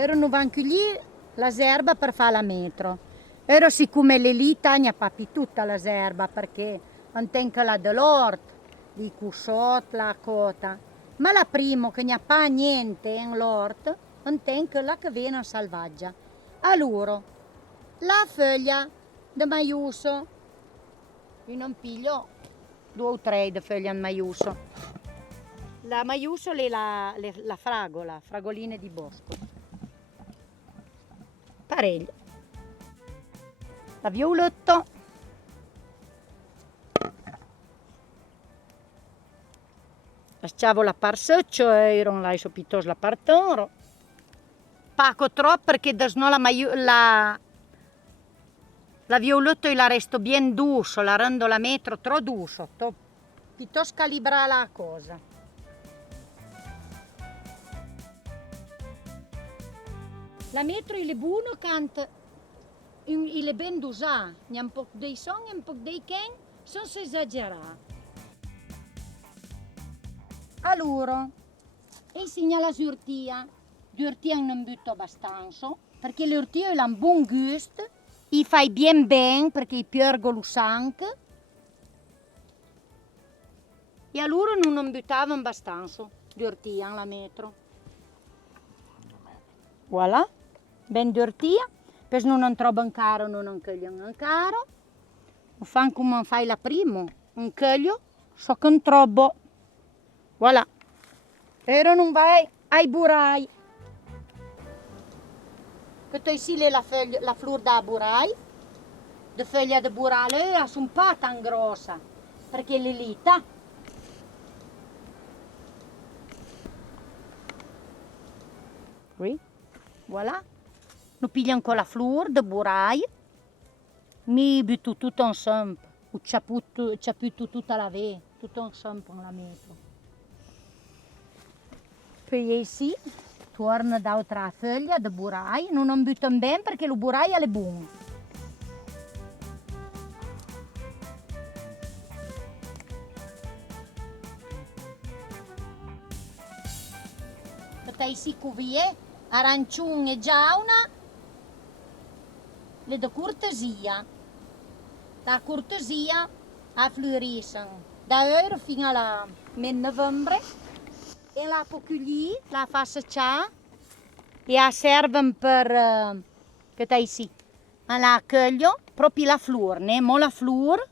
Erano anche lì la serba per fare la metro. Ero siccome l'elita ne ha papi tutta la serba perché non tenga la dell'ort, di cusciot, la cota. Ma la prima che ne ha pa niente in l'ort, non tenga la che viene selvaggia. Allora, la foglia di maiuso, io non piglio 2 o 3 di foglia di maiuso. La maiuso è la fragola, fragoline di bosco. Pareglio. La violetto. Lasciavo la parseccio e io non lascio piuttosto la partoro. Paco troppo perché sennò la violetto io la resto ben duso, la rendo la metro troppo duso. Piuttosto calibrare la cosa. La metro il è buono quando il è ben dosato, un po' dei son e un po' dei ken, senza esagerare. Allora, insegna la surtia. L'urtia non butto abbastanza, perché l'urtia ha un buon gusto, i fai ben perché piorgo lo sangue. E allora non buttavo abbastanza l'urtia alla metro. Voilà, ben d'urtia, per non trovo un caro, non coglio un caro. Fan come fai la prima, un coglio, so che non trovo. Voilà, però non vai ai burai. Che tu sì la flor da burai, le foglie di burai sono pas tan grossa, perché le lita. Oui, voilà. Non piglio ancora la flor di burai, mi butto tutto insieme, ho ciaputo tutta la ve, tutto insieme la metto. Poi sì, torno da altra foglia di burai, non butto bene perché il burai è buono. Perché sì, cuvie, arancione e giauna, le do cortesia. La cortesia affluiscono da ora fino a novembre e la pocuglì, la fa secciare e la servono per, che dai sì, la coglio, proprio la flor, ne mo la flor,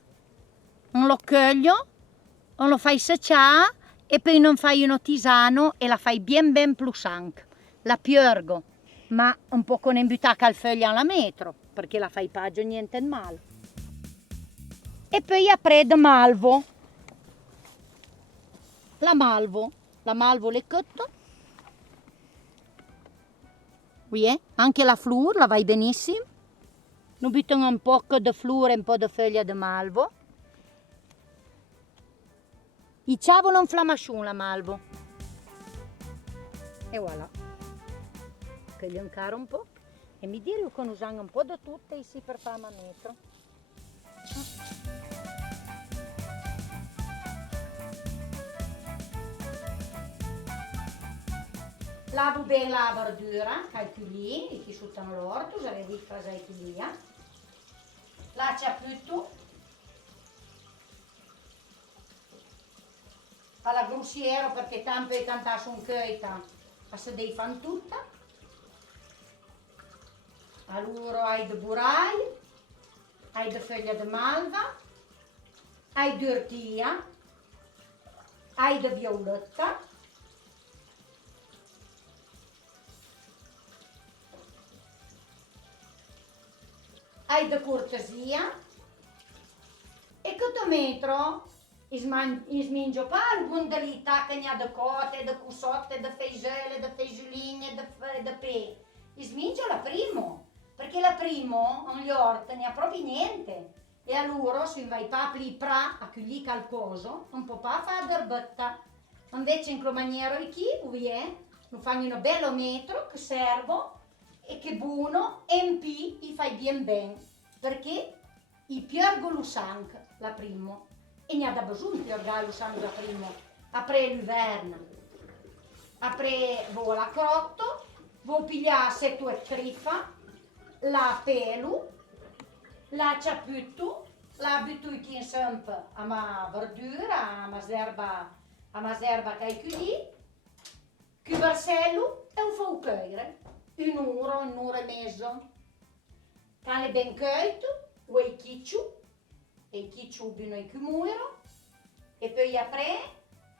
non lo coglio, non lo fai secciare e poi non fai uno tisano e la fai ben plusante. La piorgo, ma un po' con imbutacca al foglio alla metro, perché la fai paggio niente di male. E poi appredo malvo. La malvo le cotto. Anche la flor la vai benissimo. Non butto un po' di flor e un po' di foglia di malvo. I ciavo non flamasciun la malvo. E voilà. Coglio un caro un po' e mi dire che usano un po' di tutte ici per fare una metro. Lavo bene la verdura, calcoli, che sono l'orto, usare di frasai lì. La ciaputo alla grussiero perché tanto e tanta sono coita, a se devi fare tutta. Allora hai di burai, hai di foglia di malva, hai di ortia, hai di violetta, hai di cortesia e che metro smingio pa il bundelita che ne ha di cote, di cussotte, di feigele, di feigeline, di pe. Smingio la primo, perché la primo, non gli orti, ne ha proprio niente. E allora, se vai pa pli pra, a chiudere qualcosa, non può pa fare d'erbetta. Invece in quella maniera qui, lo fanno un bello metro, che servo, e che buono, e in più li fai ben, perché i piorgo lo sangue, la prima. E ne ha da bisogno di piorgare lo sangue la prima. Après l'inverno, après la crotto, Vo pigliare se tu triffa, la pelu, la ciaputto, la butto in sempre a ma verdura, a ma erba che hai chiudì, che versello e un fa cuocere. Un'ora e mezzo. Quando è ben cotto, vuoi chicciu, e il chicciu bino in cumuiro, e poi après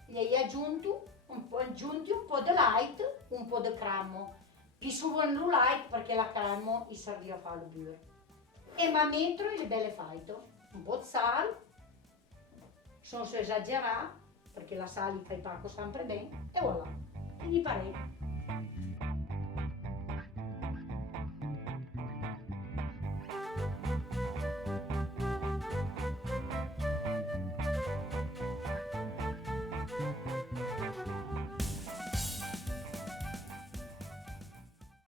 gli hai aggiunti un po' di light, un po' di cramo. Più subito light perché la cramo gli serve a fare il burro. E ma metto le belle faito, un po' di sale, non so esagerare, perché la sale cai pacco sempre bene, e voilà, quindi pare.